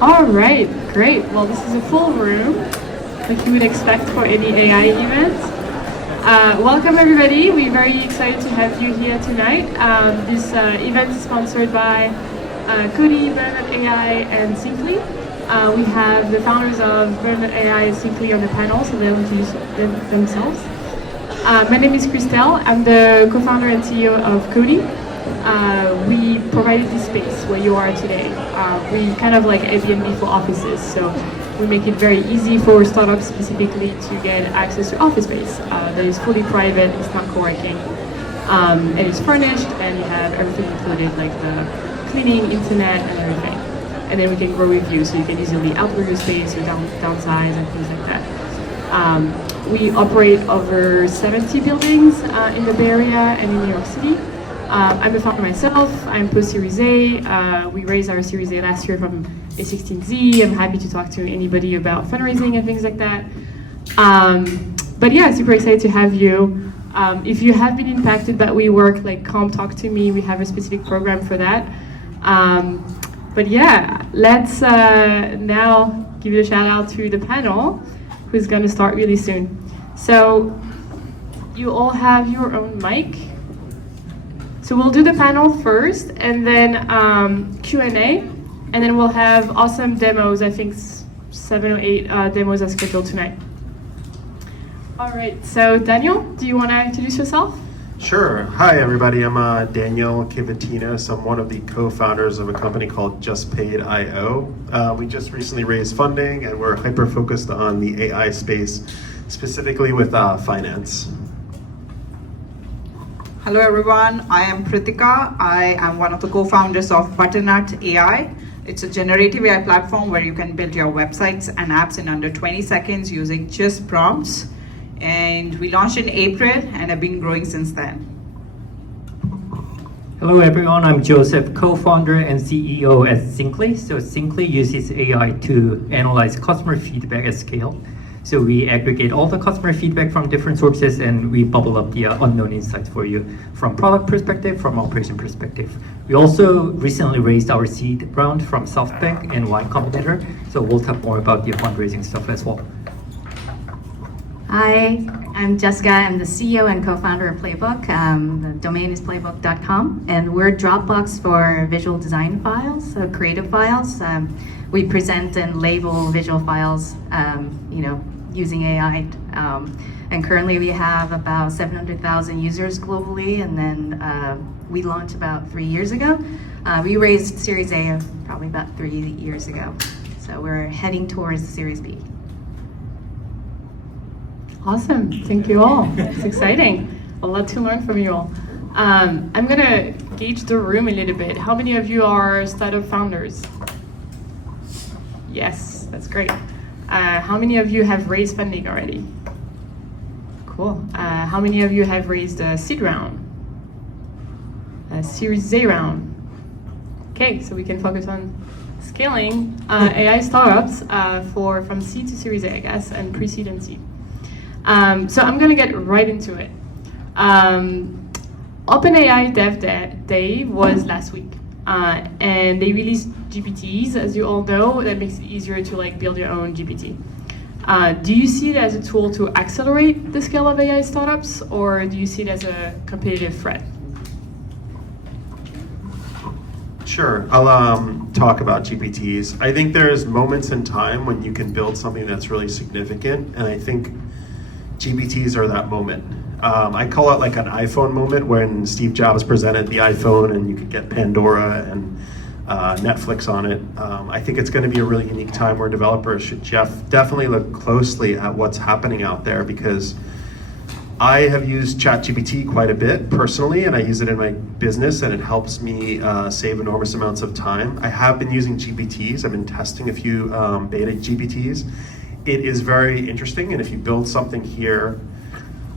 All right, great. Well, this is a full room, like you would expect for any AI event. Welcome everybody. We're very excited to have you here tonight. This event is sponsored by Cody, Bernard AI, and Syncly. We have the founders of Bernard AI and Syncly on the panel, so they'll introduce themselves. My name is Christelle. I'm the co-founder and CEO of Cody. We provided this space where you are today. We kind of like Airbnb for offices, so we make it very easy for startups specifically to get access to office space that is fully private, it's not co-working, and it's furnished, and you have everything included, like the cleaning, internet, and everything. And then we can grow with you, so you can easily outgrow your space or downsize and things like that. We operate over 70 buildings in the Bay Area and in New York City. I'm a founder myself. I'm post-Series A. We raised our Series A last year from A16Z. I'm happy to talk to anybody about fundraising and things like that. But yeah, super excited to have you. If you have been impacted by WeWork, like come talk to me. We have a specific program for that. But yeah, let's now give a shout out to the panel, who's going to start really soon. So you all have your own mic. So we'll do the panel first, and then Q&A, and then we'll have awesome demos. I think 7 or 8 demos are scheduled tonight. All right, so Daniel, do you want to introduce yourself? Sure. Hi, everybody. I'm Daniel Kivatinos. I'm one of the co-founders of a company called JustPaid.io. We just recently raised funding, and we're hyper-focused on the AI space, specifically with finance. Hello everyone, I am Pritika. I am one of the co-founders of Butternut AI. It's a generative AI platform where you can build your websites and apps in under 20 seconds using just prompts. And we launched in April and have been growing since then. Hello everyone, I'm Joseph, co-founder and CEO at Syncly. So Syncly uses AI to analyze customer feedback at scale. So we aggregate all the customer feedback from different sources, and we bubble up the unknown insights for you from product perspective, from operation perspective. We also recently raised our seed round from SoftBank and Y Combinator. So we'll talk more about the fundraising stuff as well. Hi, I'm Jessica. I'm the CEO and co-founder of Playbook. The domain is playbook.com, and we're Dropbox for visual design files, so creative files. We present and label visual files, using AI. And currently we have about 700,000 users globally, and then we launched about 3 years ago. We raised Series A probably about 3 years ago. So we're heading towards Series B. Awesome, thank you all. It's exciting. A lot to learn from you all. I'm gonna gauge the room a little bit. How many of you are startup founders? Yes, that's great. How many of you have raised funding already? Cool. How many of you have raised a seed round? A Series A round? Okay, so we can focus on scaling AI startups from seed to Series A, I guess, and pre-seed and seed. So I'm gonna get right into it. OpenAI Dev Day was last week, and they released GPTs, as you all know. That makes it easier to build your own GPT. Do you see it as a tool to accelerate the scale of AI startups, or do you see it as a competitive threat? Sure, I'll talk about GPTs. I think there's moments in time when you can build something that's really significant, and I think GPTs are that moment. I call it like an iPhone moment, when Steve Jobs presented the iPhone and you could get Pandora and Netflix on it. I think it's going to be a really unique time where developers should definitely look closely at what's happening out there, because I have used ChatGPT quite a bit personally, and I use it in my business, and it helps me save enormous amounts of time. I have been using GPTs. I've been testing a few beta GPTs. It is very interesting, and if you build something here,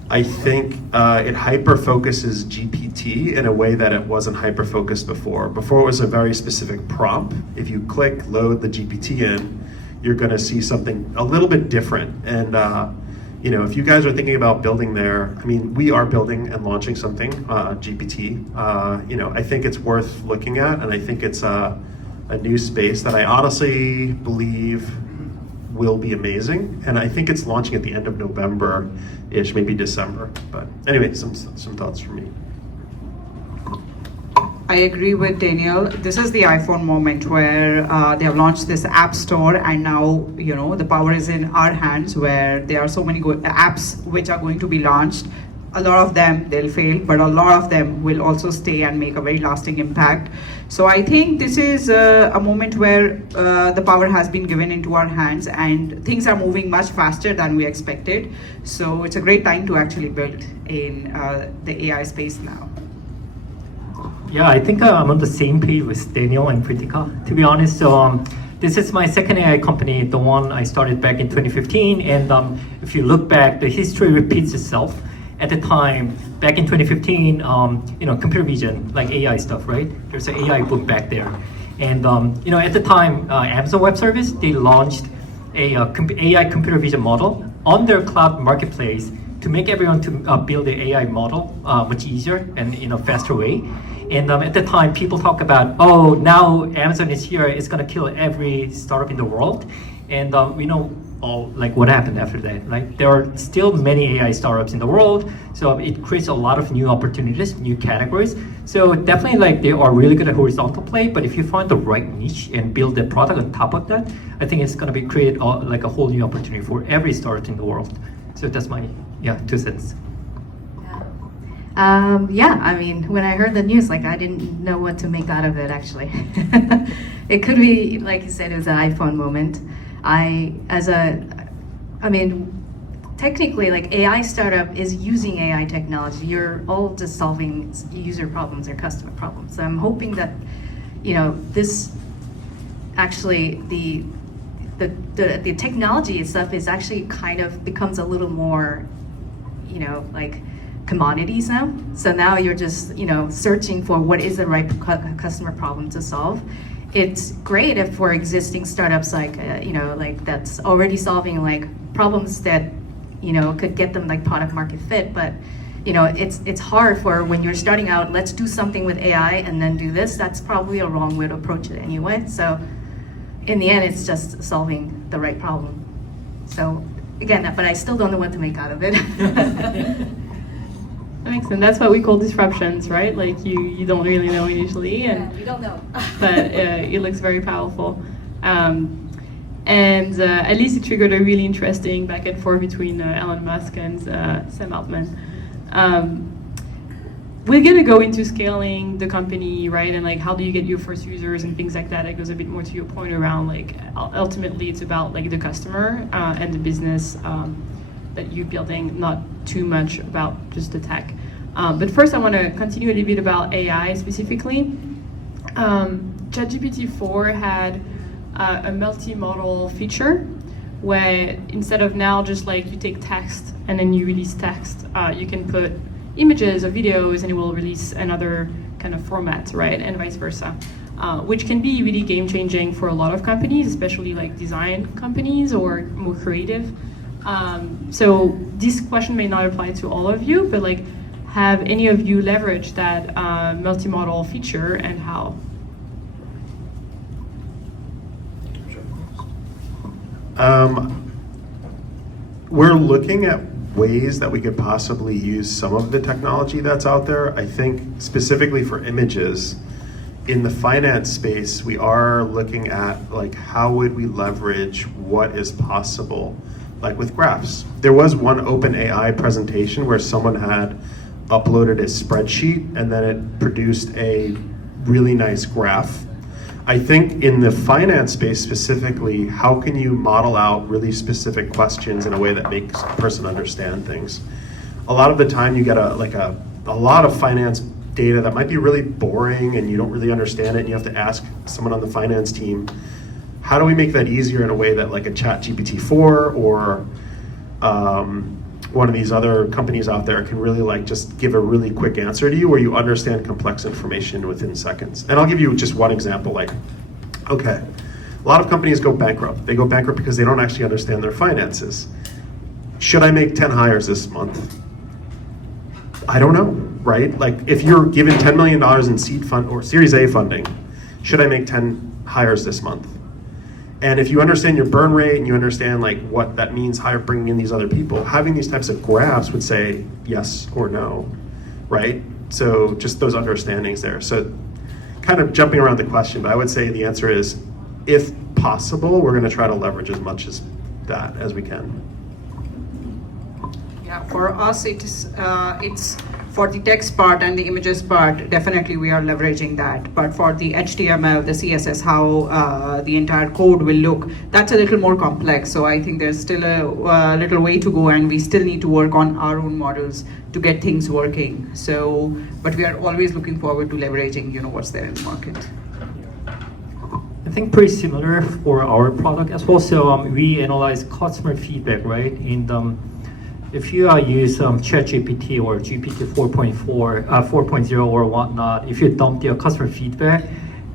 I think it hyper-focuses GPT in a way that it wasn't hyper-focused before. Before it was a very specific prompt. If you click load the GPT in, you're gonna see something a little bit different. And if you guys are thinking about building there, we are building and launching something, GPT. I think it's worth looking at, and I think it's a new space that I honestly believe will be amazing. And I think it's launching at the end of November-ish, maybe December. But anyway, some thoughts from me. I agree with Daniel. This is the iPhone moment where they have launched this app store, and now the power is in our hands. Where there are so many apps which are going to be launched. A lot of them they'll fail, but a lot of them will also stay and make a very lasting impact. So I think this is a moment where the power has been given into our hands, and things are moving much faster than we expected. So it's a great time to actually build in the AI space now. Yeah, I think I'm on the same page with Daniel and Pritika, to be honest. So this is my second AI company, the one I started back in 2015. And if you look back, the history repeats itself. At the time, back in 2015, computer vision, like AI stuff, right? There's an AI book back there. And at the time, Amazon Web Service, they launched a AI computer vision model on their cloud marketplace to make everyone to build the AI model much easier and in a faster way. And at the time, people talk about, oh, now Amazon is here, it's gonna kill every startup in the world. And we know all like what happened after that, right? There are still many AI startups in the world, so it creates a lot of new opportunities, new categories. So definitely like they are really good at horizontal play, but if you find the right niche and build the product on top of that, I think it's gonna be create like a whole new opportunity for every startup in the world. So that's my 2 cents. I mean, when I heard the news, like I didn't know what to make out of it actually. It could be, like you said, it was an iPhone moment. Technically, like AI startup is using AI technology. You're all just solving user problems or customer problems. So I'm hoping that, this actually the technology itself is actually kind of becomes a little more, like commodities now. So now you're just, searching for what is the right customer problem to solve. It's great if for existing startups like that's already solving like problems that could get them like product market fit, but it's hard for when you're starting out, let's do something with AI and then do this. That's probably a wrong way to approach it anyway. So in the end, it's just solving the right problem. So again, but I still don't know what to make out of it. That makes sense. That's what we call disruptions, right? Like you don't really know initially, and you don't know. but it looks very powerful. And at least it triggered a really interesting back and forth between Elon Musk and Sam Altman. We're gonna go into scaling the company, right? And like, how do you get your first users and things like that? It goes a bit more to your point around like, ultimately it's about like the customer and the business that you're building, not too much about just the tech. But first I wanna continue a little bit about AI specifically. ChatGPT-4 had a multimodal feature where instead of now just like you take text and then you release text, you can put images or videos and it will release another kind of format, right? And vice versa, which can be really game changing for a lot of companies, especially like design companies or more creative. So this question may not apply to all of you, but like, have any of you leveraged that multimodal feature and how? We're looking at ways that we could possibly use some of the technology that's out there. I think specifically for images, in the finance space, we are looking at like how would we leverage what is possible, like with graphs. There was one OpenAI presentation where someone had uploaded a spreadsheet and then it produced a really nice graph. I think in the finance space specifically, how can you model out really specific questions in a way that makes a person understand things? A lot of the time you get a lot of finance data that might be really boring and you don't really understand it and you have to ask someone on the finance team, how do we make that easier in a way that like a ChatGPT-4 or one of these other companies out there can really like just give a really quick answer to you where you understand complex information within seconds. And I'll give you just one example, like, okay, a lot of companies go bankrupt. They go bankrupt because they don't actually understand their finances. Should I make 10 hires this month? I don't know, right? Like if you're given $10 million in seed fund or Series A funding, should I make 10 hires this month. And if you understand your burn rate and you understand like what that means, bringing in these other people, having these types of graphs would say yes or no, right? So just those understandings there. So kind of jumping around the question, but I would say the answer is, if possible, we're going to try to leverage as much as that as we can. Yeah, for us, it's for the text part and the images part, definitely we are leveraging that. But for the HTML, the CSS, how the entire code will look, that's a little more complex. So I think there's still a little way to go, and we still need to work on our own models to get things working. So, but we are always looking forward to leveraging, what's there in the market. I think pretty similar for our product as well. So we analyze customer feedback, right? If you use ChatGPT or GPT 4.4, 4.0 or whatnot, if you dump your customer feedback,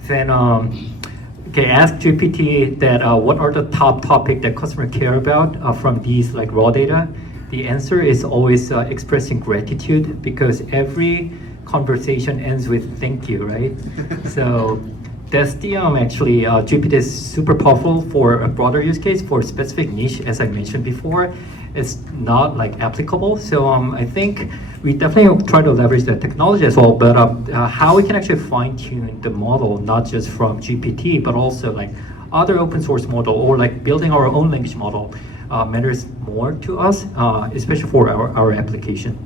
then ask GPT that what are the top topics that customer care about from these like raw data. The answer is always expressing gratitude, because every conversation ends with thank you, right? So that's the actually GPT is super powerful for a broader use case. For a specific niche, as I mentioned before, it's not like applicable. So I think we definitely try to leverage that technology as well, but how we can actually fine tune the model, not just from GPT, but also like other open source model, or like building our own language model matters more to us, especially for our application.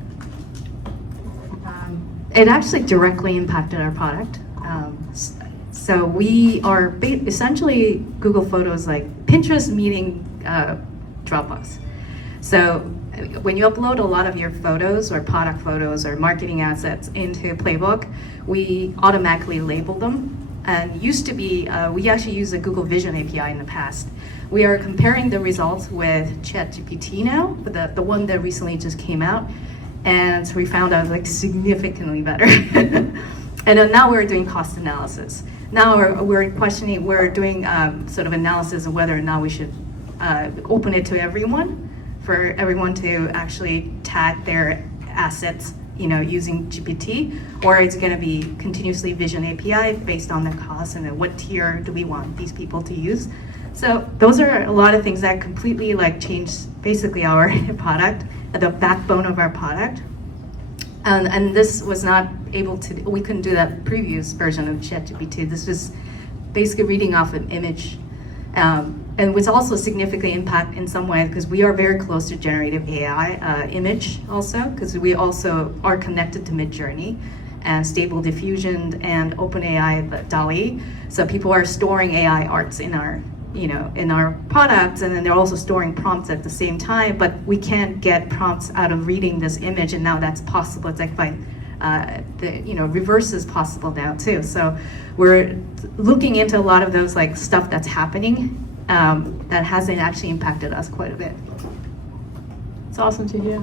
It actually directly impacted our product. So we are essentially Google Photos like Pinterest meeting Dropbox. So when you upload a lot of your photos or product photos or marketing assets into Playbook, we automatically label them. And used to be, we actually used the Google Vision API in the past. We are comparing the results with ChatGPT now, the one that recently just came out. And we found out like significantly better. And then now we're doing cost analysis. Now we're doing sort of analysis of whether or not we should open it to everyone, for everyone to actually tag their assets, using GPT, or it's going to be continuously Vision API based on the cost and then what tier do we want these people to use. So those are a lot of things that completely like changed basically our product, the backbone of our product. And this was not able to, we couldn't do that previous version of ChatGPT. This was basically reading off an image. And which also significantly impact in some ways, because we are very close to generative AI image also, because we also are connected to Midjourney and Stable Diffusion and OpenAI, DALL-E. So people are storing AI arts in our products, and then they're also storing prompts at the same time, but we can't get prompts out of reading this image, and now that's possible. It's like by reverse is possible now too. So we're looking into a lot of those like stuff that's happening that hasn't actually impacted us quite a bit. It's awesome to hear.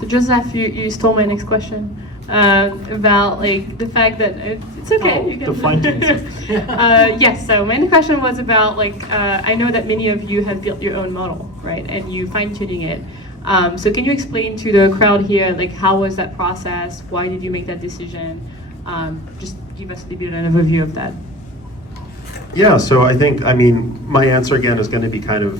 So Joseph, you stole my next question about like the fact that it's okay. You can. The fine-tuning. Yes. So my next question was about like I know that many of you have built your own model, right? And you fine-tuning it. So can you explain to the crowd here, like how was that process? Why did you make that decision? Just give us a little bit of an overview of that. Yeah, so I mean, my answer again is going to be kind of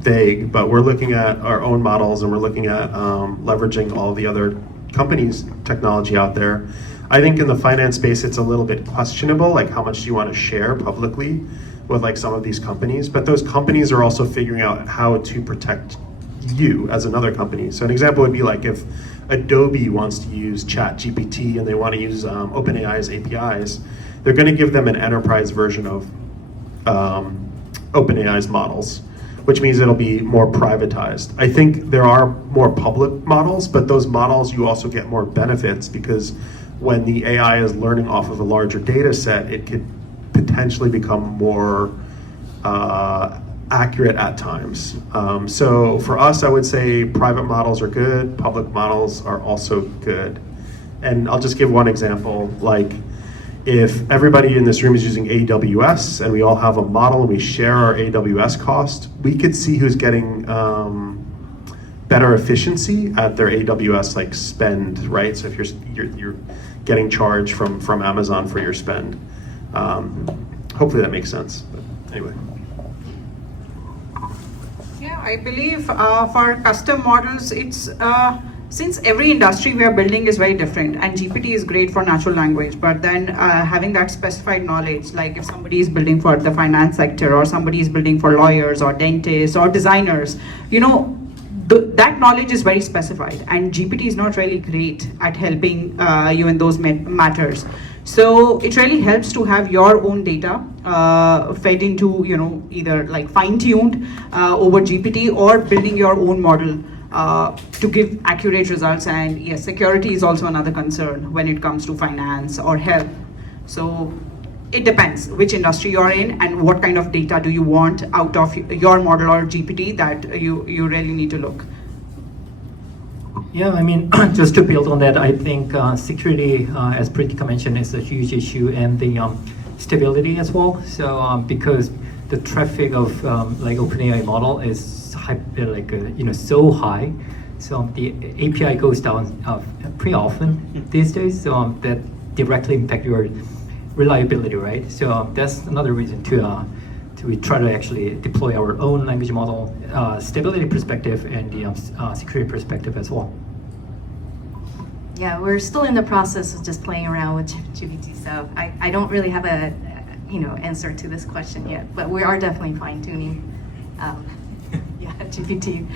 vague, but we're looking at our own models and we're looking at leveraging all the other companies' technology out there. I think in the finance space, it's a little bit questionable, like how much do you want to share publicly with like some of these companies, but those companies are also figuring out how to protect you as another company. So an example would be like if Adobe wants to use ChatGPT and they want to use OpenAI's APIs, they're going to give them an enterprise version of OpenAI's models, which means it'll be more privatized. I think there are more public models, but those models you also get more benefits because when the AI is learning off of a larger data set, it could potentially become more accurate at times. So for us, I would say private models are good, public models are also good. And I'll just give one example, like if everybody in this room is using AWS and we all have a model and we share our AWS cost, we could see who's getting better efficiency at their AWS like spend, right? So if you're getting charged from Amazon for your spend. hopefully that makes sense. But anyway. Yeah, I believe for custom models, it's since every industry we are building is very different, and GPT is great for natural language, but then having that specified knowledge, like if somebody is building for the finance sector, or somebody is building for lawyers or dentists or designers, that knowledge is very specified, and GPT is not really great at helping you in those matters. So it really helps to have your own data fed into, either like fine-tuned over GPT, or building your own model to give accurate results. And yes, security is also another concern when it comes to finance or health. So it depends which industry you're in and what kind of data do you want out of your model or GPT that you really need to look. Yeah, I mean, just to build on that, I think security, as Pritika mentioned, is a huge issue, and the stability as well. So because the traffic of like OpenAI model is so high, so the API goes down pretty often these days. So that directly impact your reliability, right? So that's another reason to we try to actually deploy our own language model, stability perspective and the security perspective as well. Yeah, we're still in the process of just playing around with GPT, so I don't really have a answer to this question yet, but we are definitely fine tuning GPT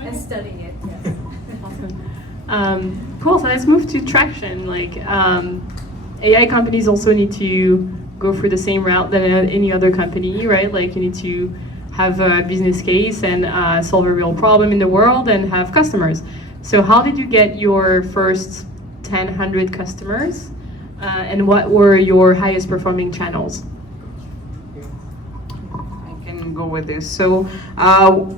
and studying it. Yes. Awesome. Cool. So let's move to traction. Like AI companies also need to go through the same route than any other company, right? Like you need to have a business case and solve a real problem in the world and have customers. So how did you get your first 1,000 customers? And what were your highest performing channels? Go with this. So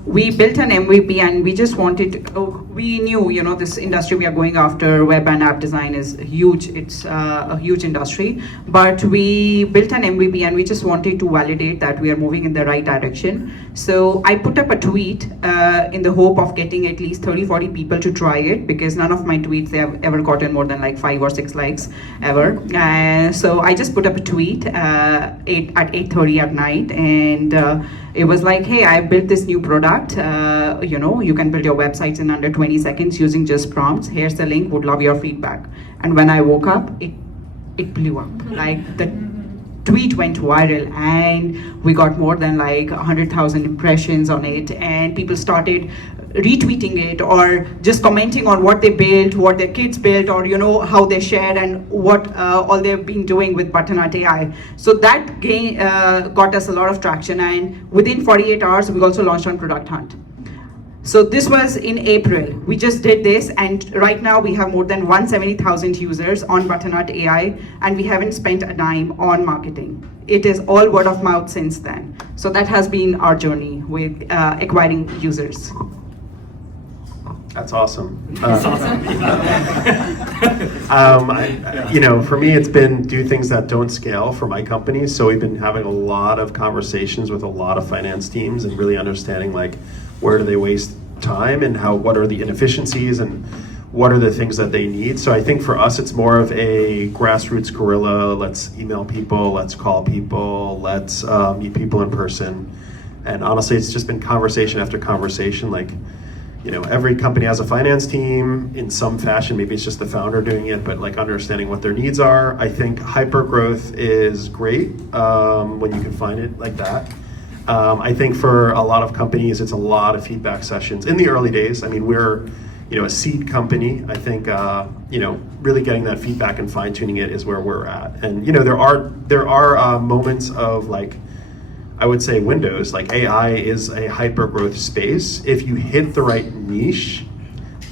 we built an MVP, and we just wanted we knew, this industry we are going after, web and app design, is huge. It's a huge industry, but we built an MVP and we just wanted to validate that we are moving in the right direction. So I put up a tweet in the hope of getting at least 30-40 people to try it, because none of my tweets they have ever gotten more than like 5 or 6 likes ever. So I just put up a tweet at 8:30 at night, and it was like, hey, I built this new product. You can build your websites in under 20 seconds using just prompts. Here's the link. Would love your feedback. And when I woke up, it blew up. Like the tweet went viral, and we got more than like 100,000 impressions on it, and people started retweeting it or just commenting on what they built, what their kids built, or how they shared and what all they've been doing with Butternut AI. So that got us a lot of traction, and within 48 hours we also launched on Product Hunt. So this was in April. We just did this, and right now we have more than 170,000 users on Butternut AI, and we haven't spent a dime on marketing. It is all word of mouth since then. So that has been our journey with acquiring users. That's awesome. For me, it's been do things that don't scale for my company. So we've been having a lot of conversations with a lot of finance teams and really understanding like where do they waste time and what are the inefficiencies and what are the things that they need. So I think for us, it's more of a grassroots guerrilla. Let's email people, let's call people, let's meet people in person. And honestly, it's just been conversation after conversation. Like, every company has a finance team in some fashion. Maybe it's just the founder doing it, but like understanding what their needs are. I think hyper growth is great when you can find it like that. I think for a lot of companies, it's a lot of feedback sessions in the early days. I mean, we're a seed company. I think really getting that feedback and fine tuning it is where we're at. And there are moments of like, I would say windows, like AI is a hyper growth space. If you hit the right niche,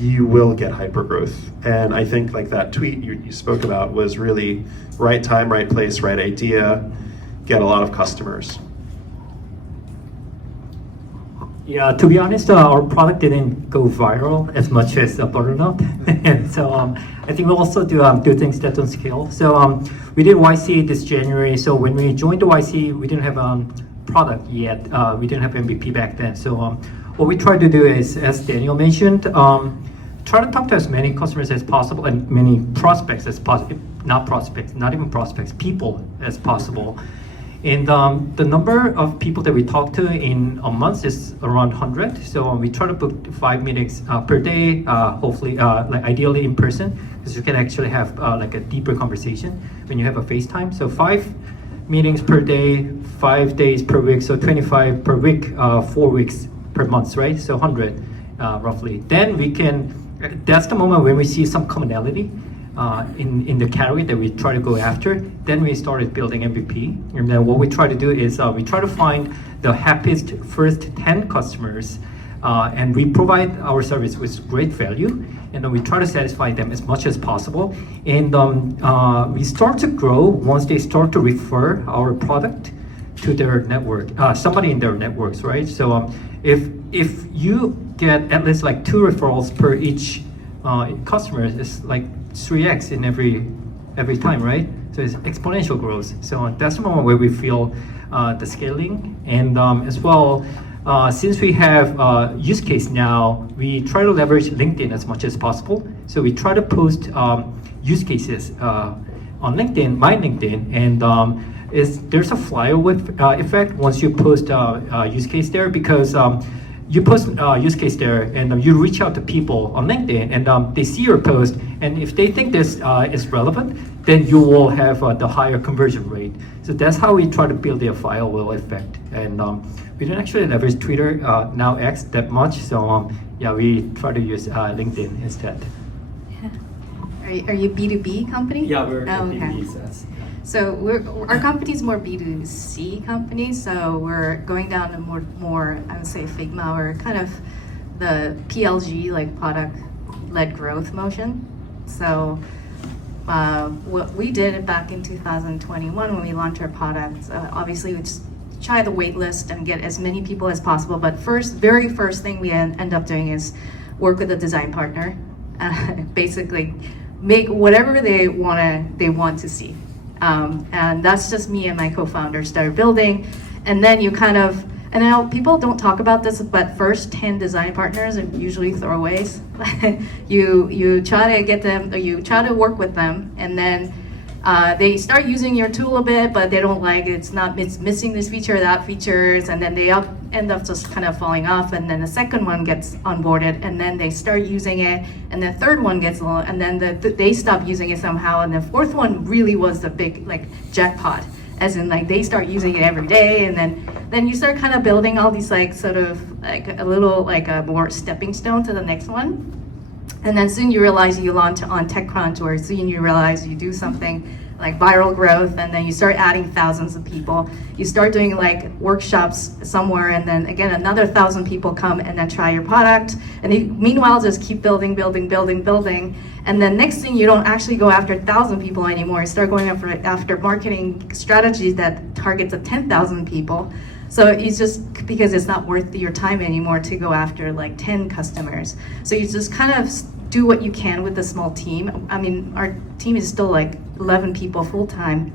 you will get hyper growth. And I think like that tweet you spoke about was really right time, right place, right idea, get a lot of customers. Yeah, to be honest, our product didn't go viral as much as Butternut, and so I think we also do things that don't scale. So we did YC this January. So when we joined the YC, we didn't have product yet. We didn't have MVP back then. So what we tried to do is, as Daniel mentioned, try to talk to as many customers as possible and many prospects as possible. Not prospects, not even prospects, people as possible. And the number of people that we talk to in a month is around 100. So we try to book 5 meetings per day, hopefully, like ideally in person, because you can actually have like a deeper conversation when you have a FaceTime. So 5 meetings per day, 5 days per week, so 25 per week, 4 weeks per month, right? So 100 roughly. Then we can, that's the moment when we see some commonality in the category that we try to go after. Then we started building MVP. And then what we try to do is we try to find the happiest first 10 customers, and we provide our service with great value, and then we try to satisfy them as much as possible. And we start to grow once they start to refer our product to their network, somebody in their networks, right? So if you get at least like 2 referrals per each customer, it's like 3x in every time, right? So it's exponential growth. So that's the moment where we feel the scaling. And as well, since we have use case now, we try to leverage LinkedIn as much as possible. So we try to post use cases on LinkedIn, my LinkedIn, and there's a flywheel effect once you post use case there, because you post use case there and you reach out to people on LinkedIn, and they see your post, and if they think this is relevant, then you will have the higher conversion rate. So that's how we try to build the flywheel effect. And we don't actually leverage Twitter, now X, that much. So yeah, we try to use LinkedIn instead. Are you B2B company? Yeah, we're okay. So our company is more B2C company, so we're going down to more I would say Figma, or kind of the PLG, like product-led growth motion. So what we did back in 2021 when we launched our product, obviously we just try the wait list and get as many people as possible. But very first thing we end up doing is work with a design partner, basically make whatever they want to see. And that's just me and my co-founder started building. And then you kind of, and now people don't talk about this, but first 10 design partners are usually throwaways. you try to get them, or you try to work with them, and then they start using your tool a bit, but they don't like it. It's missing this feature, that features, and then they end up just kind of falling off. And then the second one gets onboarded, and then they start using it, and the third one gets low, and then they stop using it somehow, and the fourth one really was the big like jackpot, as in like they start using it every day, and then you start kind of building all these like sort of like a little like a more stepping stone to the next one. And then soon you realize you launch on TechCrunch, or soon you realize you do something like viral growth, and then you start adding thousands of people. You start doing like workshops somewhere, and then again another 1,000 people come and then try your product. And you, meanwhile, just keep building. And then next thing, you don't actually go after 1,000 people anymore. You start going after marketing strategies that targets 10,000 people. So it's just because it's not worth your time anymore to go after like 10 customers. So you just kind of do what you can with a small team. I mean, our team is still like 11 people full time.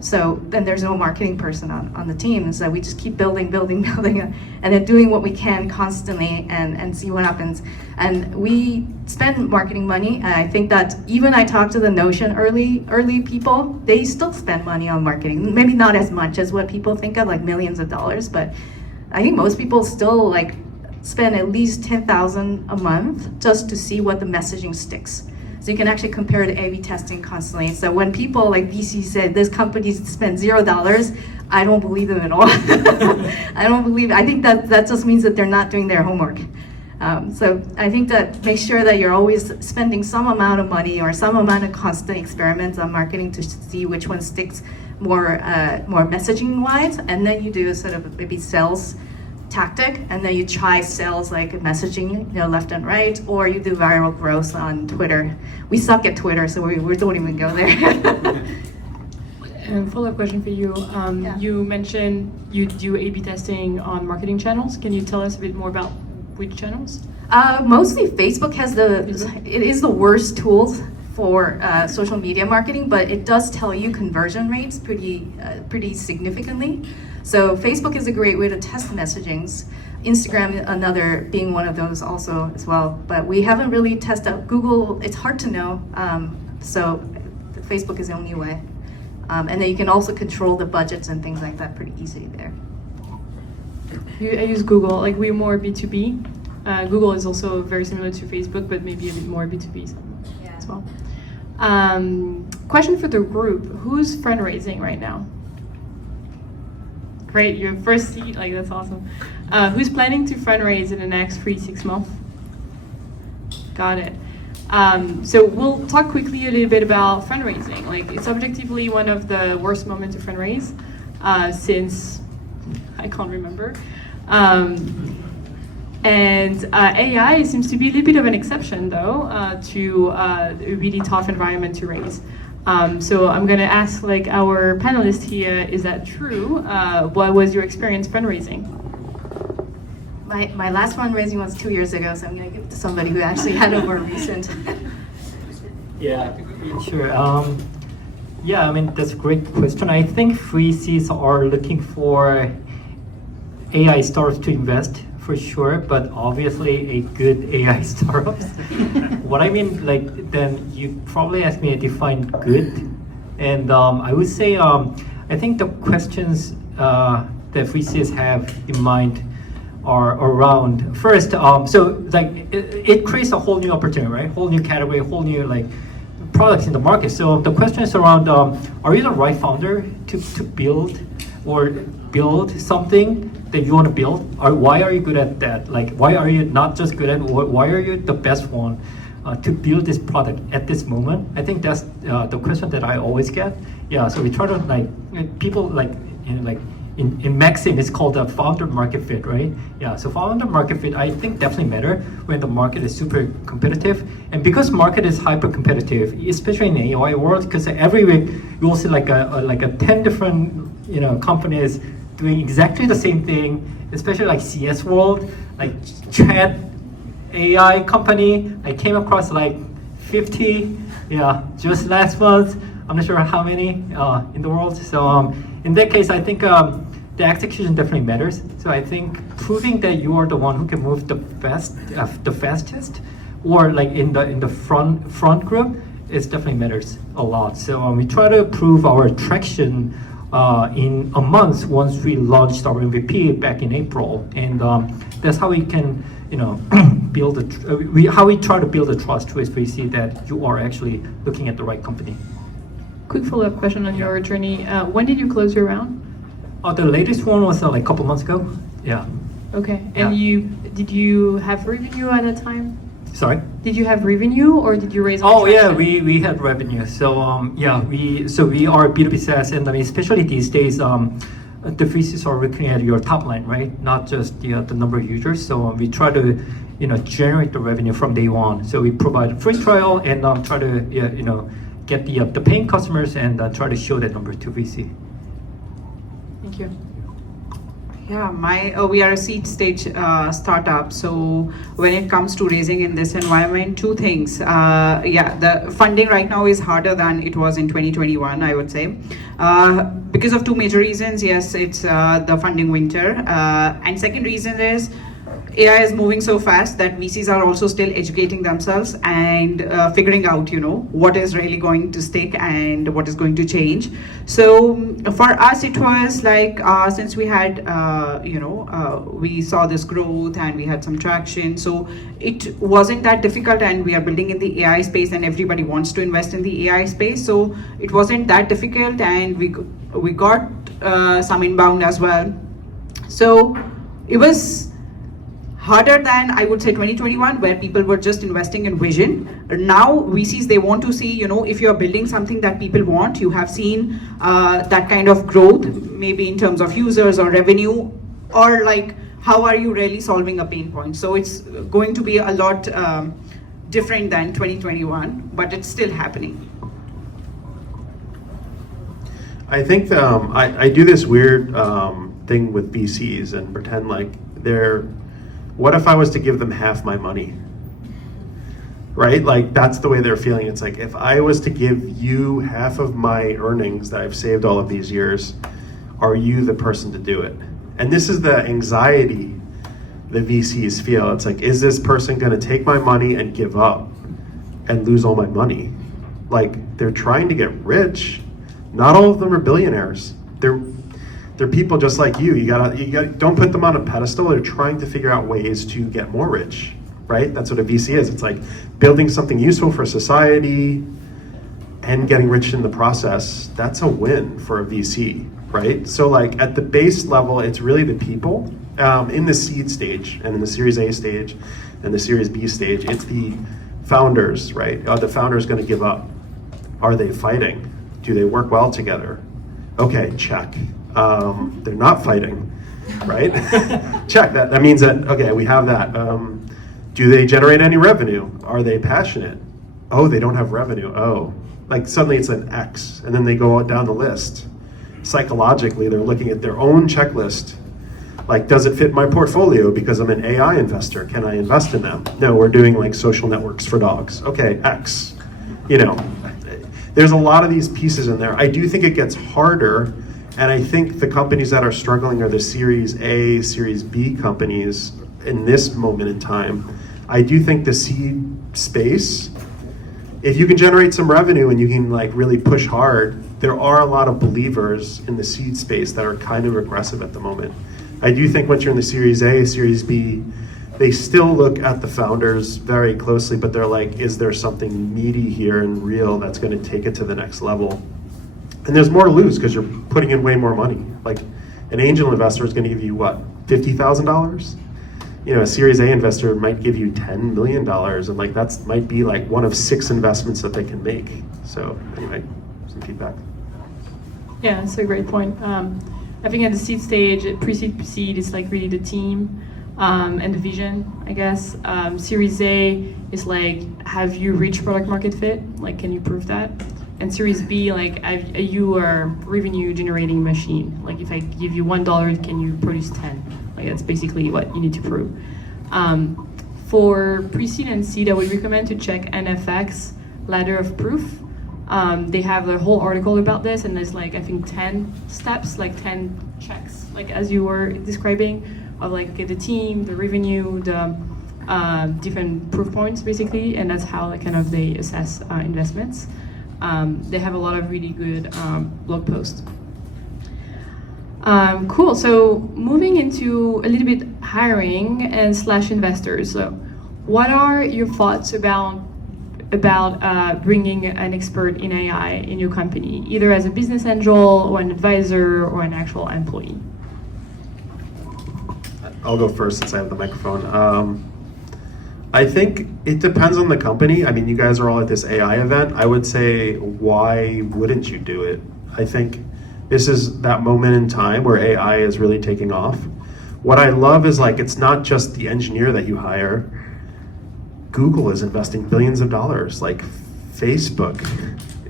So then there's no marketing person on the team. So we just keep building, and then doing what we can constantly and see what happens. And we spend marketing money. I think that even I talked to the Notion early people, they still spend money on marketing. Maybe not as much as what people think of, like millions of dollars, but I think most people still like spend at least 10,000 a month just to see what the messaging sticks. So you can actually compare the A/B testing constantly. So when people like VC said this company spend $0, I don't believe them at all. I think that just means that they're not doing their homework. So I think that make sure that you're always spending some amount of money or some amount of constant experiments on marketing to see which one sticks more messaging wise, and then you do a sort of maybe sales tactic, and then you try sales like messaging, left and right, or you do viral growth on Twitter. We suck at Twitter, so we don't even go there. Follow-up question for you. Yeah. You mentioned you do A/B testing on marketing channels. Can you tell us a bit more about which channels? Mostly Facebook it is the worst tools for social media marketing, but it does tell you conversion rates pretty significantly. So Facebook is a great way to test messagings. Instagram, another being one of those also as well. But we haven't really tested out Google. It's hard to know. So Facebook is the only way. And then you can also control the budgets and things like that pretty easily there. I use Google, like we're more B2B. Google is also very similar to Facebook, but maybe a bit more B2B as well. Question for the group, who's fundraising right now? Great, your first seat, like that's awesome. Who's planning to fundraise in the next 3-6 months? Got it. So we'll talk quickly a little bit about fundraising. Like it's objectively one of the worst moments to fundraise since I can't remember. And AI seems to be a little bit of an exception though to a really tough environment to raise. So I'm gonna ask like our panelists here, is that true? What was your experience fundraising? My last fundraising was 2 years ago, so I'm gonna give it to somebody who actually had a more recent. Yeah, sure. Yeah, I mean, that's a great question. I think VCs are looking for AI startups to invest for sure, but obviously a good AI startups. What I mean, like, then you probably asked me to define good. And I would say, I think the questions that VCs have in mind are around, first, so like, it creates a whole new opportunity, right? Whole new category, whole new like products in the market. So the question is around, are you the right founder to build something that you want to build? Or why are you good at that? Like, why are you not just good at, why are you the best one to build this product at this moment? I think that's the question that I always get. Yeah, so we try to like, people like, in Maxim, it's called the founder market fit, right? Yeah, so founder market fit, I think definitely matter when the market is super competitive. And because market is hyper competitive, especially in the AI world, because every week you will see like a 10 different companies doing exactly the same thing, especially like CS world, like chat AI company. I came across like 50, just last month. I'm not sure how many in the world. So in that case, I think the execution definitely matters. So I think proving that you are the one who can move the fastest, or like in the front group, it definitely matters a lot. So we try to prove our traction in a month once we launched our MVP back in April, and that's how we can build how we try to build a trust with VC that you are actually looking at the right company. Quick follow-up question on your journey. When did you close your round? The latest one was like a couple months ago. Yeah. Okay. And did you have revenue at that time? Sorry? Did you have revenue or did you raise? Oh yeah, we had revenue. So we are B2B SaaS, and I mean especially these days, the VCs are looking at your top line, right? Not just the number of users. So we try to generate the revenue from day one. So we provide a free trial and try to get the paying customers and try to show that number to VC. Thank you. Yeah, we are a seed stage startup. So when it comes to raising in this environment, two things. The funding right now is harder than it was in 2021, I would say. Because of two major reasons. Yes, it's the funding winter. And second reason is AI is moving so fast that VCs are also still educating themselves and figuring out, what is really going to stick and what is going to change. So for us, it was like, since we had, we saw this growth and we had some traction. So it wasn't that difficult, and we are building in the AI space and everybody wants to invest in the AI space. So it wasn't that difficult, and we got some inbound as well. So it was harder than, I would say, 2021, where people were just investing in vision. Now VCs, they want to see, if you're building something that people want, you have seen that kind of growth, maybe in terms of users or revenue, or like, how are you really solving a pain point? So it's going to be a lot different than 2021, but it's still happening. I think I do this weird thing with VCs and pretend like what if I was to give them half my money? Right? Like, that's the way they're feeling. It's like, if I was to give you half of my earnings that I've saved all of these years, are you the person to do it? And this is the anxiety the VCs feel. It's like, is this person gonna take my money and give up and lose all my money? Like, they're trying to get rich. Not all of them are billionaires. They're people just like you. You gotta don't put them on a pedestal. They're trying to figure out ways to get more rich, right? That's what a VC is. It's like building something useful for society and getting rich in the process. That's a win for a VC, right? So like at the base level, it's really the people. In the seed stage and in the Series A stage and the Series B stage, it's the founders, right? Are the founders going to give up? Are they fighting? Do they work well together? Okay, check. They're not fighting, right? Check that. That means that, okay, we have that. Do they generate any revenue? Are they passionate? Oh, they don't have revenue. Oh, like suddenly it's an X, and then they go down the list. Psychologically, they're looking at their own checklist. Like, does it fit my portfolio because I'm an AI investor? Can I invest in them? No, we're doing like social networks for dogs. Okay, X. You know, there's a lot of these pieces in there. I do think it gets harder, and I think the companies that are struggling are the Series A, Series B companies in this moment in time. I do think the seed space, if you can generate some revenue and you can like really push hard, there are a lot of believers in the seed space that are kind of aggressive at the moment. I do think once you're in the Series A, Series B, they still look at the founders very closely, but they're like, is there something meaty here and real that's going to take it to the next level? And there's more to lose because you're putting in way more money. Like an angel investor is going to give you what, $50,000? You know, a Series A investor might give you $10 million, and like that's might be like one of 6 investments that they can make. So anyway, some feedback. Yeah, that's a great point. I think at the seed stage, pre-seed is like really the team and the vision, I guess. Series A is like, have you reached product market fit? Like, can you prove that? And Series B, like, are you a revenue generating machine? Like, if I give you $1, can you produce 10? Like, that's basically what you need to prove. For pre-seed and seed, I would recommend to check NFX ladder of proof. They have a whole article about this, and there's like, I think 10 steps, like 10 checks, like as you were describing, of like the team, the revenue, the different proof points basically, and that's how like kind of they assess investments. They have a lot of really good blog posts. Cool, so moving into a little bit hiring and / investors. So what are your thoughts about bringing an expert in AI in your company, either as a business angel or an advisor or an actual employee? I'll go first since I have the microphone. I think it depends on the company. I mean, you guys are all at this AI event. I would say, why wouldn't you do it? I think this is that moment in time where AI is really taking off. What I love is like, it's not just the engineer that you hire. Google is investing billions of dollars, like Facebook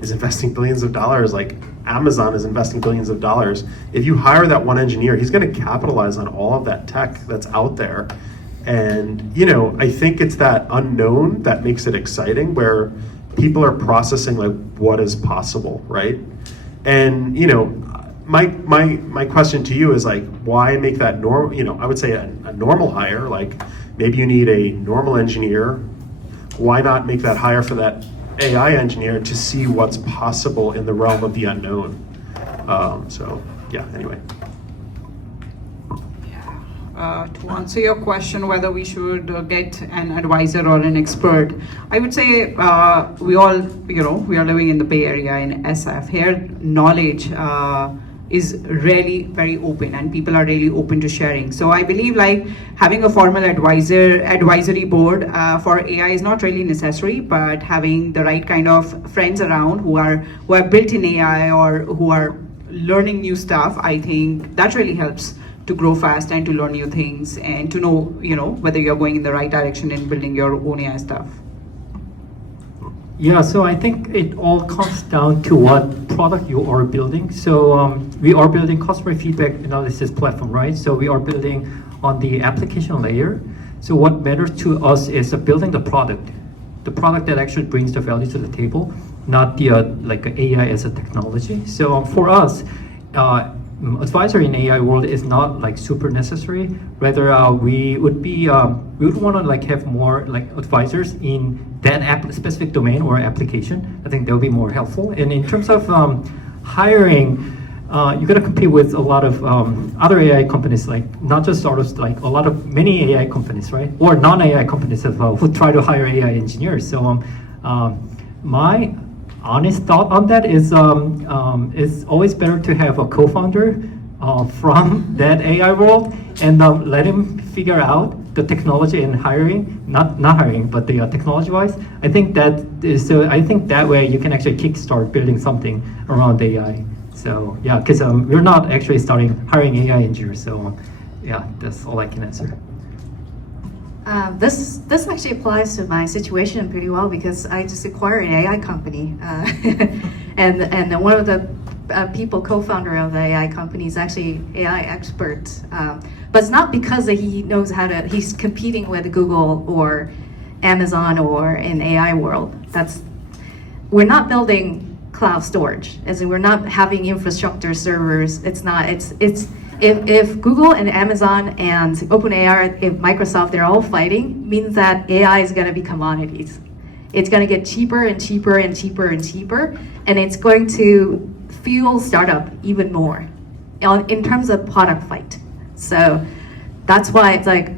is investing billions of dollars, like Amazon is investing billions of dollars. If you hire that one engineer, he's going to capitalize on all of that tech that's out there. And, you know, I think it's that unknown that makes it exciting, where people are processing like what is possible, right? And, you know, my question to you is like, why make that normal? You know, I would say a normal hire, like maybe you need a normal engineer. Why not make that hire for that AI engineer to see what's possible in the realm of the unknown? So yeah, anyway. To answer your question whether we should get an advisor or an expert, I would say we all, you know, we are living in the Bay Area in SF. Here, knowledge is really very open, and people are really open to sharing. So I believe like having a formal advisory board for AI is not really necessary, but having the right kind of friends around who are built in AI or who are learning new stuff, I think that really helps to grow fast and to learn new things and to know, you know, whether you're going in the right direction in building your own AI stuff. Yeah, so I think it all comes down to what product you are building. So we are building customer feedback analysis platform, right? So we are building on the application layer. So what matters to us is building the product that actually brings the value to the table, not the like AI as a technology. So for us, advisor in AI world is not like super necessary. Rather, we would want to like have more like advisors in that specific domain or application. I think that would be more helpful. And in terms of hiring, you got to compete with a lot of other AI companies, like not just startups, like a lot of many AI companies, right? Or non-AI companies as well, who try to hire AI engineers. So my honest thought on that is it's always better to have a co-founder from that AI world and let him figure out the technology and hiring, not hiring, but the technology-wise. I think that is, so I think that way you can actually kickstart building something around AI. So yeah, because we're not actually starting hiring AI engineers. So yeah, that's all I can answer. This actually applies to my situation pretty well because I just acquired an AI company, and one of the people co-founder of the AI company is actually AI expert, but it's not because he knows how to. He's competing with Google or Amazon or in AI world. We're not building cloud storage, as in we're not having infrastructure servers. It's not. If Google and Amazon and OpenAI, if Microsoft, they're all fighting, means that AI is going to be commodities. It's going to get cheaper and cheaper and cheaper and cheaper, and it's going to fuel startup even more in terms of product fight. So that's why it's like,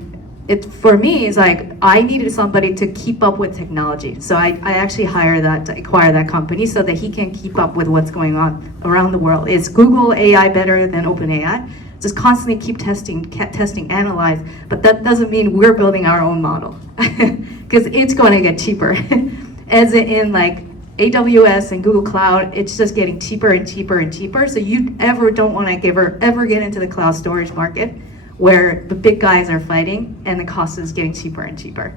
for me, it's like I needed somebody to keep up with technology. So I actually hired to acquire that company so that he can keep up with what's going on around the world. Is Google AI better than OpenAI? Just constantly keep testing, analyze, but that doesn't mean we're building our own model because it's going to get cheaper. As in like AWS and Google Cloud, it's just getting cheaper and cheaper and cheaper. So you don't want to ever get into the cloud storage market where the big guys are fighting and the cost is getting cheaper and cheaper.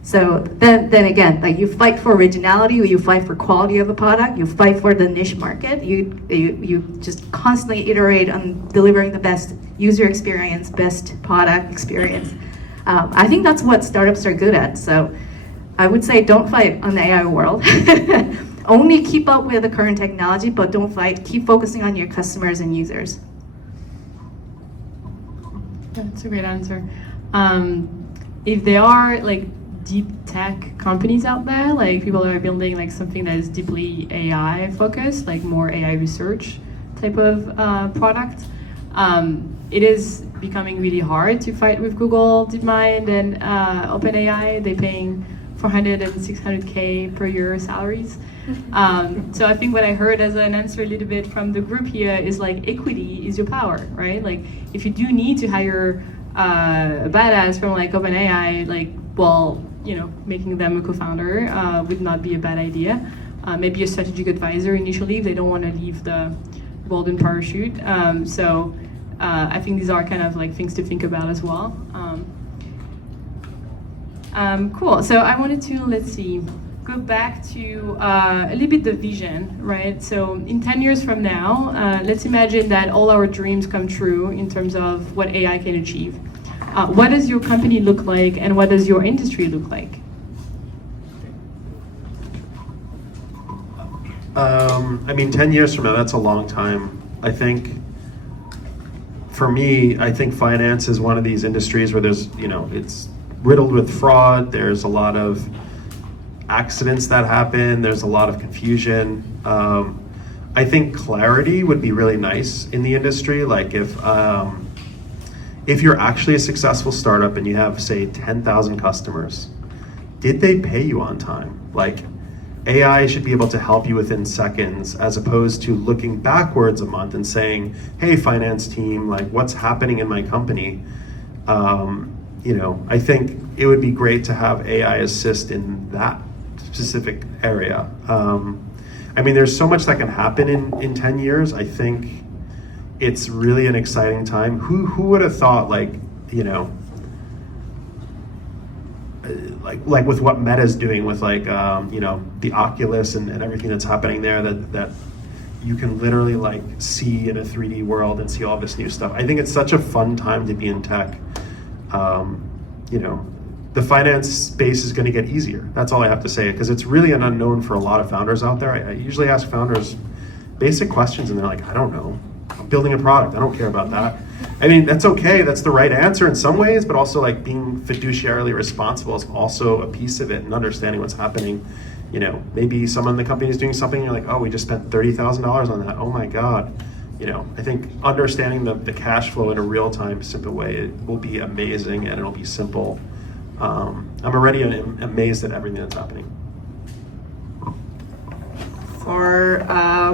So then again, like you fight for originality, you fight for quality of a product, you fight for the niche market, you just constantly iterate on delivering the best user experience, best product experience. I think that's what startups are good at. So I would say don't fight on the AI world. Only keep up with the current technology, but don't fight. Keep focusing on your customers and users. That's a great answer. If there are like deep tech companies out there, like people that are building like something that is deeply AI focused, like more AI research type of product, it is becoming really hard to fight with Google, DeepMind, and OpenAI. They're paying 400 and 600K per year salaries. So I think what I heard as an answer a little bit from the group here is like equity is your power, right? Like if you do need to hire a badass from like OpenAI, like, well, you know, making them a co-founder would not be a bad idea. Maybe a strategic advisor initially if they don't want to leave the golden parachute. So I think these are kind of like things to think about as well. Cool. So I wanted to, let's see, go back to a little bit the vision, right? So in 10 years from now, let's imagine that all our dreams come true in terms of what AI can achieve. What does your company look like and what does your industry look like? I mean, 10 years from now, that's a long time. I think, for me, I think finance is one of these industries where there's, you know, it's riddled with fraud. There's a lot of accidents that happen. There's a lot of confusion. I think clarity would be really nice in the industry. Like if you're actually a successful startup and you have, say, 10,000 customers, did they pay you on time? Like, AI should be able to help you within seconds, as opposed to looking backwards a month and saying, hey, finance team, like, what's happening in my company? You know, I think it would be great to have AI assist in that specific area. I mean, there's so much that can happen in 10 years. I think it's really an exciting time. Who would have thought, like, you know, like with what Meta's doing with like, you know, the Oculus and everything that's happening there, that you can literally like see in a 3D world and see all this new stuff. I think it's such a fun time to be in tech. You know, the finance space is going to get easier. That's all I have to say, because it's really an unknown for a lot of founders out there. I usually ask founders basic questions and they're like, I don't know. I'm building a product. I don't care about that. I mean, that's okay. That's the right answer in some ways, but also like being fiduciarily responsible is also a piece of it, and understanding what's happening You know, maybe someone in the company is doing something, and you're like, oh, we just spent $30,000 on that. Oh my God. You know, I think understanding the cash flow in a real-time, simple way, it will be amazing, and it'll be simple. I'm already amazed at everything that's happening. For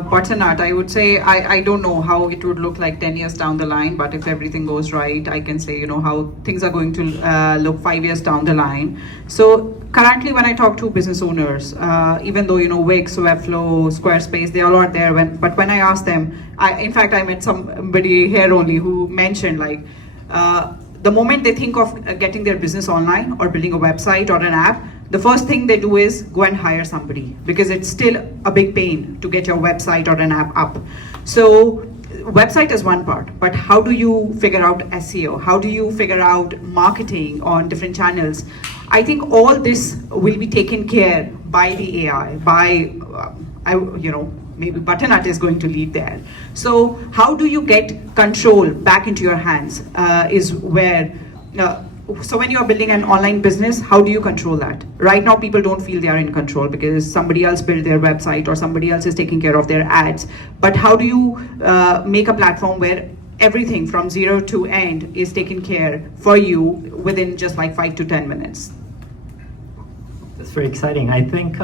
Butternut, I would say I don't know how it would look like 10 years down the line, but if everything goes right, I can say, you know, how things are going to look 5 years down the line. So currently when I talk to business owners, even though, you know, Wix, Webflow, Squarespace, they all are there, but when I ask them, in fact, I met somebody here only who mentioned like, the moment they think of getting their business online or building a website or an app, the first thing they do is go and hire somebody, because it's still a big pain to get your website or an app up. So website is one part, but how do you figure out SEO? How do you figure out marketing on different channels? I think all this will be taken care by the AI, you know, maybe Butternut is going to lead there. So how do you get control back into your hands is where, so when you're building an online business, how do you control that? Right now, people don't feel they are in control because somebody else built their website or somebody else is taking care of their ads. But how do you make a platform where everything from zero to end is taken care for you within just like 5 to 10 minutes? That's very exciting. I think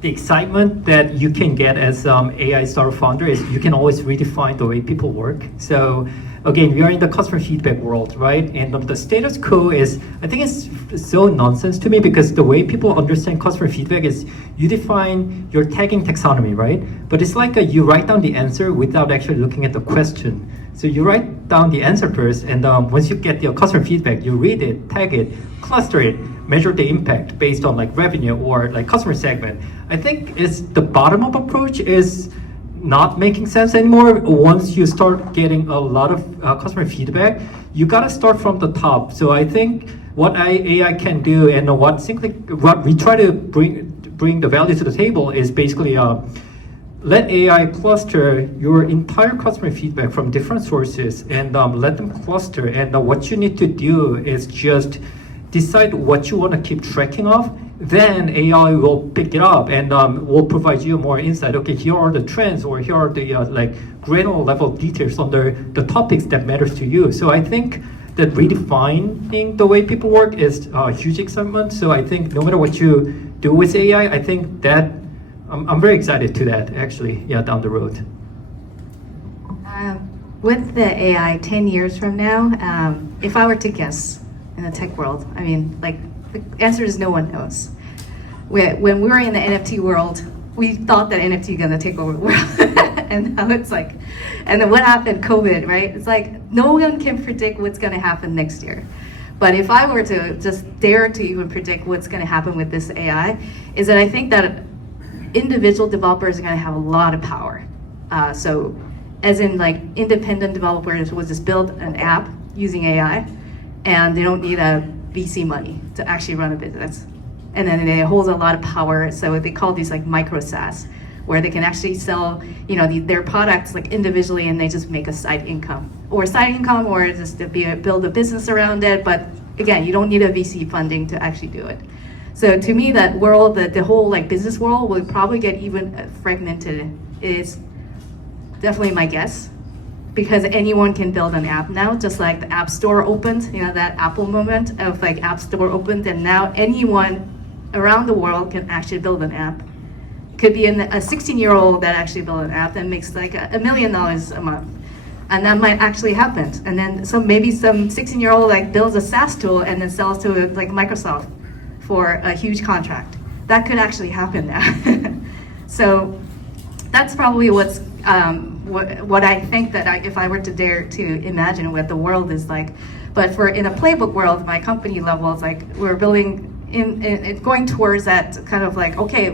the excitement that you can get as AI startup founder is you can always redefine the way people work. So again, we are in the customer feedback world, right? And the status quo is, I think it's so nonsense to me, because the way people understand customer feedback is you define your tagging taxonomy, right? But it's like you write down the answer without actually looking at the question. So you write down the answer first, and once you get your customer feedback, you read it, tag it, cluster it, measure the impact based on like revenue or like customer segment. I think it's the bottom-up approach is not making sense anymore. Once you start getting a lot of customer feedback, you gotta start from the top. So I think what AI can do, and what we try to bring the value to the table is basically let AI cluster your entire customer feedback from different sources and let them cluster. And what you need to do is just decide what you want to keep tracking of. Then AI will pick it up and will provide you more insight. Okay, here are the trends, or here are the like granular level details under the topics that matters to you. So I think that redefining the way people work is a huge excitement. So I think no matter what you do with AI, I think that I'm very excited to that actually, yeah, down the road. With the AI 10 years from now, if I were to guess in the tech world, I mean, like, the answer is no one knows. When we were in the NFT world, we thought that NFT is gonna take over the world. And now it's like, and then what happened, COVID, right? It's like, no one can predict what's gonna happen next year. But if I were to just dare to even predict what's gonna happen with this AI, is that I think that individual developers are gonna have a lot of power. So, as in like independent developers will just build an app using AI, and they don't need a VC money to actually run a business. And then it holds a lot of power, so they call these like micro SaaS, where they can actually sell, you know, their products like individually, and they just make a side income, or just to build a business around it. But again, you don't need a VC funding to actually do it. So to me, that world, the whole like business world will probably get even fragmented. Is definitely my guess. Because anyone can build an app now, just like the App Store opened, you know, that Apple moment of like App Store opened, and now anyone around the world can actually build an app. It could be a 16-year-old that actually built an app that makes like $1 million a month. And that might actually happen. And then maybe some 16-year-old like builds a SaaS tool and then sells to like Microsoft for a huge contract. That could actually happen now. So that's probably what I think that if I were to dare to imagine what the world is like. But in a playbook world, my company level, it's like we're building going towards that kind of like, okay,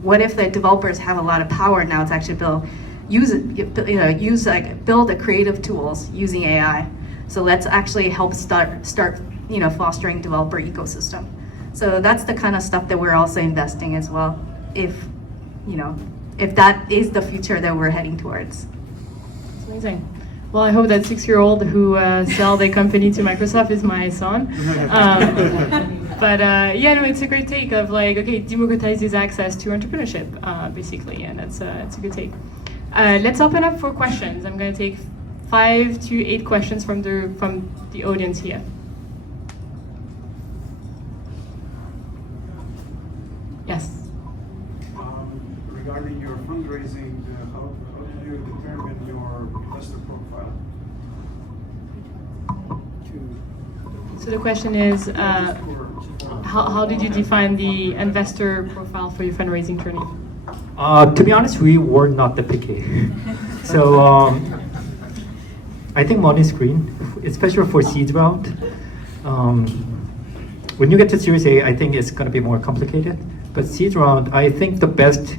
what if the developers have a lot of power now to actually build the creative tools using AI. So let's actually help start fostering developer ecosystem. So that's the kind of stuff that we're also investing as well. If that is the future that we're heading towards. Amazing. Well, I hope that 6-year-old who sell their company to Microsoft is my son. But yeah, no, it's a great take of like, okay, democratizes access to entrepreneurship, basically, and it's a good take. Let's open up for questions. I'm going to take 5 to 8 questions from the audience here. Yes. Regarding your fundraising, how did you determine your investor profile? So the question is, how did you define the investor profile for your fundraising journey? To be honest, we were not that picky. So I think money is green, especially for seed round. When you get to Series A, I think it's going to be more complicated. But seed round, I think the best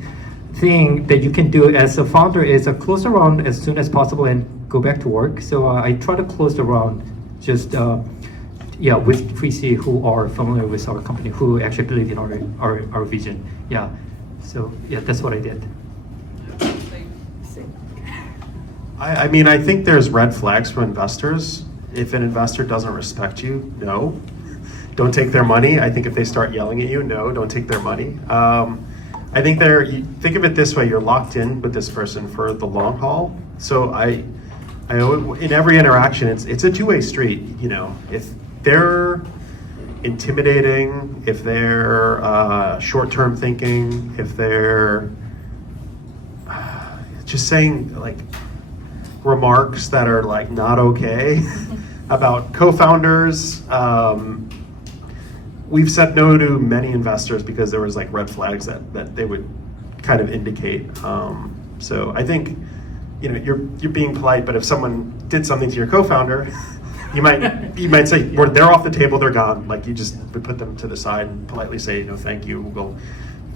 thing that you can do as a founder is close the round as soon as possible and go back to work. So I try to close the round just with Tracy, who are familiar with our company, who actually believe in our vision. Yeah. So yeah, that's what I did. I mean, I think there's red flags for investors. If an investor doesn't respect you, no, don't take their money. I think if they start yelling at you, no, don't take their money. I think you think of it this way: you're locked in with this person for the long haul. So I in every interaction, it's a two-way street. You know, if they're intimidating, if they're short-term thinking, if they're just saying like remarks that are like not okay about co-founders. We've said no to many investors because there was like red flags that they would kind of indicate. So I think, you know, you're being polite, but if someone did something to your co-founder, you might say, they're off the table, they're gone. Like you just would put them to the side and politely say, no, thank you. We'll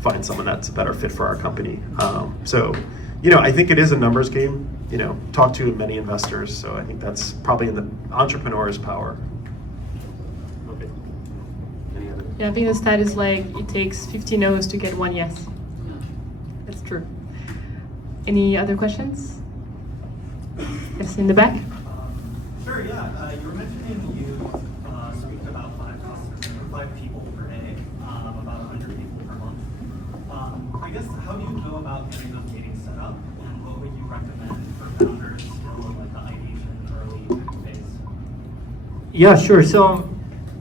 find someone that's a better fit for our company. So, you know, I think it is a numbers game. You know, talk to many investors. So I think that's probably in the entrepreneur's power. Okay. Any other? Yeah, I think the stat is like it takes 50 no's to get 1 yes. That's true. Any other questions? Yes, in the back. Sure, yeah. You were mentioning you speak to about 5 customers, or 5 people per day, about 100 people per month. I guess, how do you go about getting those meetings set up, and what would you recommend for founders still in like the ideation early phase? Yeah, sure. So,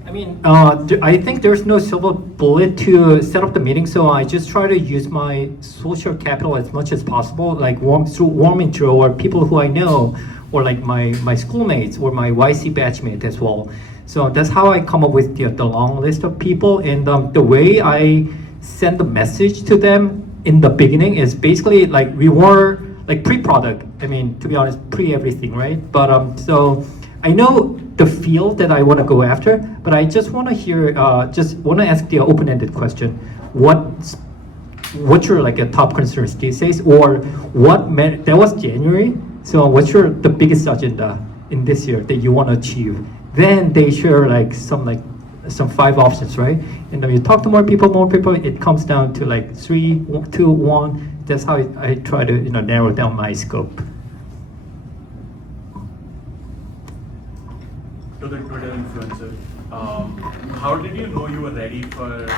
I mean, I think there's no silver bullet to set up the meeting. So I just try to use my social capital as much as possible, like warm intro or people who I know, or like my schoolmates or my YC batchmate as well. So that's how I come up with the long list of people. And the way I send the message to them in the beginning is basically like we were like pre-product. I mean, to be honest, pre-everything, right? But so I know the field that I want to go after, but I just want to hear, just want to ask the open-ended question: what's your like a top concerns these days, or that was January. So what's the biggest agenda in this year that you want to achieve? Then they share like some 5 options, right? And then you talk to more people, it comes down to like 3, 2, 1. That's how I try to narrow down my scope. To the Twitter influencer, how did you know you were ready for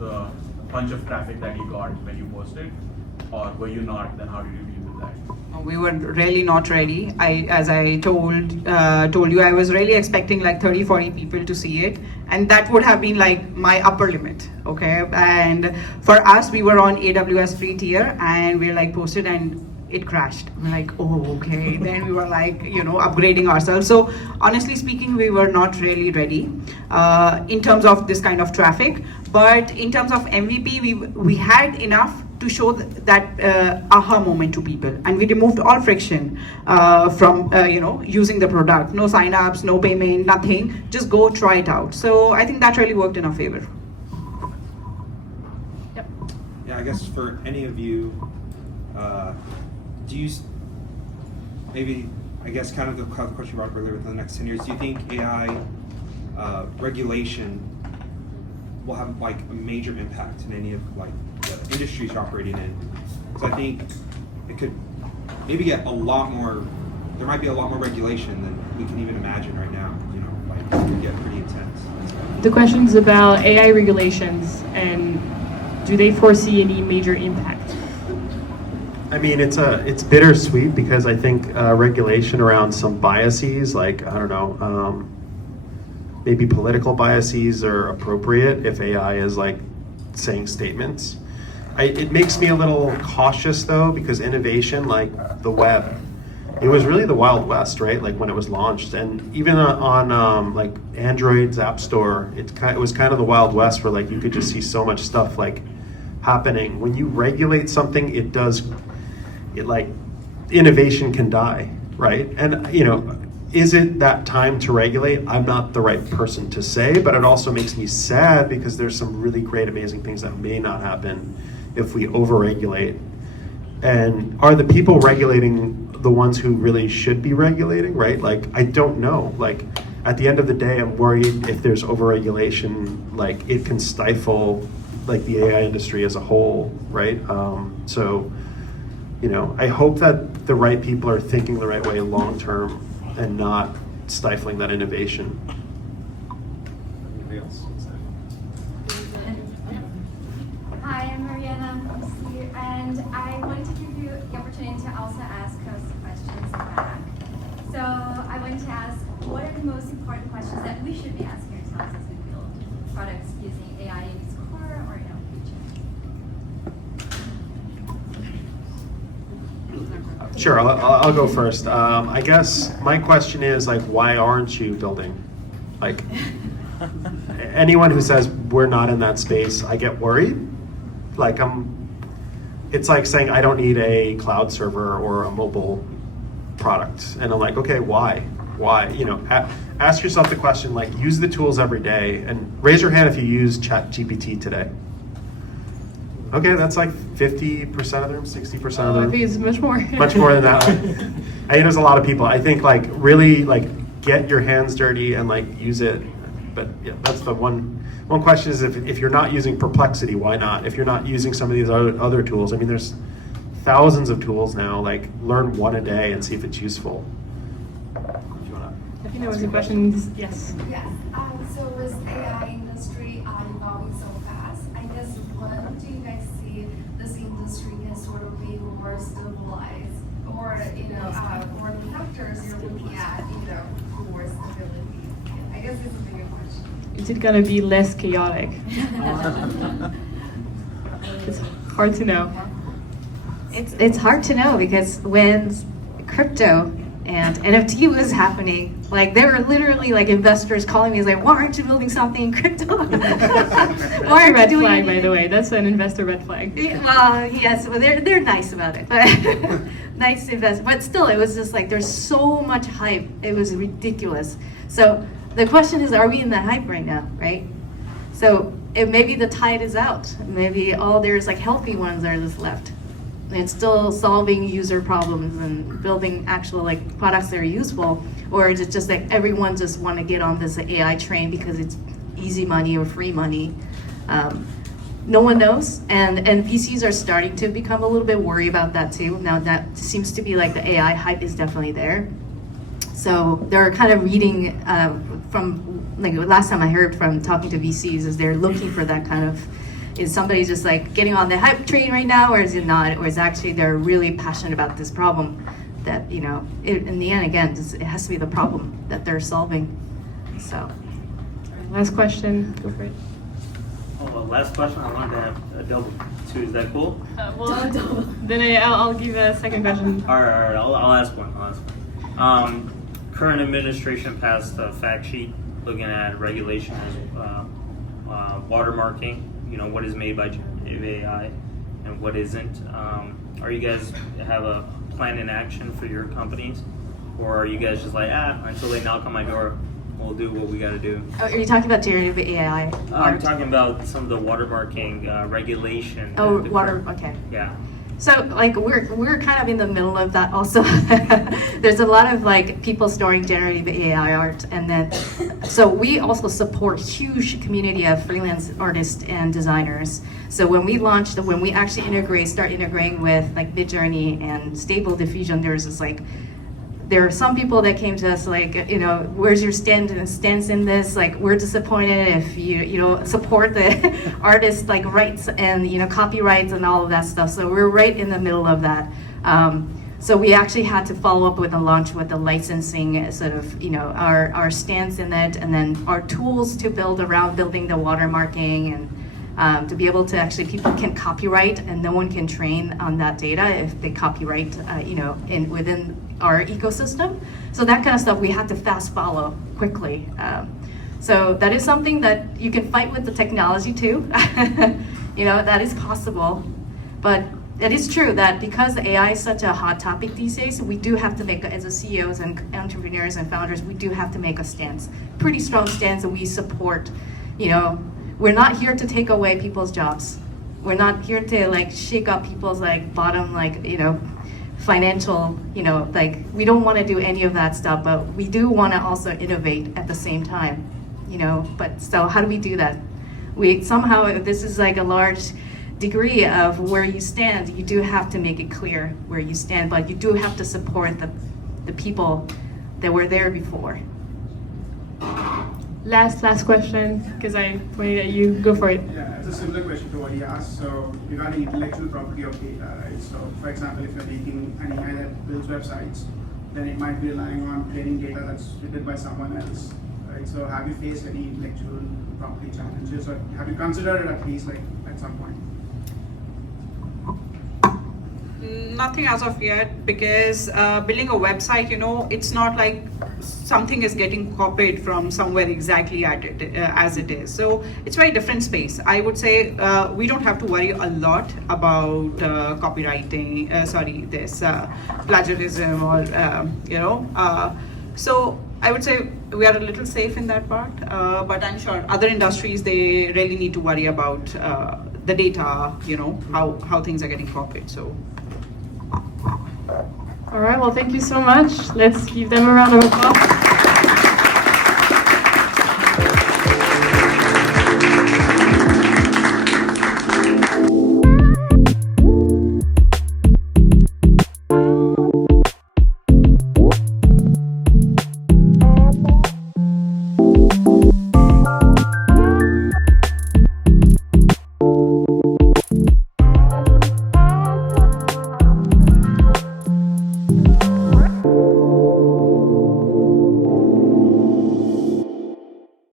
the bunch of traffic that you got when you posted, or were you not? Then how did you deal with that? We were really not ready. As I told you, I was really expecting like 30-40 people to see it, and that would have been like my upper limit. Okay, and for us, we were on AWS free tier, and we like posted and it crashed. We're like, oh, okay. Then we were like, upgrading ourselves. So honestly speaking, we were not really ready in terms of this kind of traffic. But in terms of MVP, we had enough to show that aha moment to people, and we removed all friction from using the product. No sign-ups, no payment, nothing. Just go try it out. So I think that really worked in our favor. Yep. Yeah, I guess for any of you, do you maybe, I guess kind of the question you brought up earlier, within the next 10 years, do you think AI regulation will have like a major impact in any of like the industries you're operating in? Because I think it could maybe get there might be a lot more regulation than we can even imagine right now. Like it could get pretty intense. the question is about AI regulations and do they foresee any major impact? I mean, it's bittersweet because I think regulation around some biases, like, I don't know, maybe political biases are appropriate if AI is like saying statements. It makes me a little cautious though, because innovation, like the web, it was really the Wild West, right? Like when it was launched, and even on like Android's App Store, it was kind of the Wild West where like you could just see so much stuff like happening. When you regulate something, it like innovation can die, right? And you know, is it that time to regulate? I'm not the right person to say, but it also makes me sad because there's some really great, amazing things that may not happen if we overregulate. And are the people regulating the ones who really should be regulating, right? Like, I don't know. Like, at the end of the day, I'm worried if there's overregulation, like it can stifle like the AI industry as a whole, right? So, you know, I hope that the right people are thinking the right way long term and not stifling that innovation. Anybody else? Hi, I'm Mariana from C, and I wanted to give you the opportunity to also ask us questions back. So I wanted to ask, what are the most important questions that we should be asking ourselves as we build products using AI in its core or in our future? Sure, I'll go first. I guess my question is like, why aren't you building? Like, anyone who says we're not in that space, I get worried. Like it's like saying I don't need a cloud server or a mobile product, and I'm like, okay, why? Why? You know, ask yourself the question. Like, use the tools every day, and raise your hand if you use ChatGPT today. Okay, that's like 50% of the room, 60% of the room. I think it's much more. Much more than that. I think there's a lot of people. I think like really like get your hands dirty and like use it. But yeah, that's the one question is if you're not using Perplexity, why not? If you're not using some of these other tools, I mean, there's thousands of tools now. Like, learn one a day and see if it's useful. If you wanna I think there was a question. Yes. Yes. So with AI industry evolving so fast, I guess when do you guys see this industry can sort of be more stabilized, or or the factors you're looking at, for stability? I guess this is a bigger question. Is it gonna be less chaotic? It's hard to know. It's hard to know because when crypto and NFT was happening, like there were literally like investors calling me, like, why aren't you building something in crypto? That's a red flag, by the way. That's an investor red flag. Well, yes, well, they're nice about it, but nice investment. But still, it was just like there's so much hype. It was ridiculous. So the question is, are we in that hype right now, right? So maybe the tide is out. Maybe there's like healthy ones that are just left. And still solving user problems and building actual like products that are useful, or is it just like everyone just want to get on this AI train because it's easy money or free money? No one knows, and VCs are starting to become a little bit worried about that too. Now that seems to be like the AI hype is definitely there. So they're kind of reading from like last time I heard from talking to VCs is they're looking for that kind of. Is somebody just like getting on the hype train right now, or is it not? Or is actually they're really passionate about this problem that, in the end, again, it has to be the problem that they're solving. So. Last question, go for it. Last question I wanted to have delve to, is that cool? Then I'll give a second question. All right, I'll ask one. Current administration passed a fact sheet looking at regulation as watermarking. What is made by generative AI and what isn't. Are you guys have a plan in action for your companies, or are you guys just like, until they knock on my door, we'll do what we got to do? Oh, are you talking about generative AI? I'm talking about some of the watermarking regulation. Oh, okay. Yeah. So like we're kind of in the middle of that also. There's a lot of like people storing generative AI art, and then so we also support huge community of freelance artists and designers. So when we actually start integrating with like Midjourney and Stable Diffusion, there's this like there are some people that came to us like, where's your stance in this? Like, we're disappointed if you support the artist like rights and copyrights and all of that stuff. So we're right in the middle of that. So we actually had to follow up with a launch with the licensing sort of, our stance in it, and then our tools to build around building the watermarking, and to be able to actually, people can copyright and no one can train on that data if they copyright, within our ecosystem. So that kind of stuff we had to fast follow quickly. So that is something that you can fight with the technology too. That is possible, but it is true that because AI is such a hot topic these days, we do have to make, as a CEOs and entrepreneurs and founders, we do have to make a stance, pretty strong stance that we support. We're not here to take away people's jobs. We're not here to like shake up people's like bottom, like, financial, like we don't want to do any of that stuff, but we do want to also innovate at the same time, but so how do we do that? We somehow, this is like a large degree of where you stand, you do have to make it clear where you stand, but you do have to support the people that were there before. Last question, because I pointed at you. Go for it. Yeah, it's a similar question to what he asked. So regarding intellectual property of data, right? So for example, if you're taking an AI that builds websites, then it might be relying on training data that's written by someone else, right? So have you faced any intellectual property challenges, or have you considered it at least like at some point? Nothing as of yet, because building a website, it's not like something is getting copied from somewhere exactly as it is. So it's a very different space. I would say we don't have to worry a lot about copywriting, plagiarism or, so I would say we are a little safe in that part, but I'm sure other industries, they really need to worry about the data, how things are getting copied. So. All right, well, thank you so much. Let's give them a round of applause.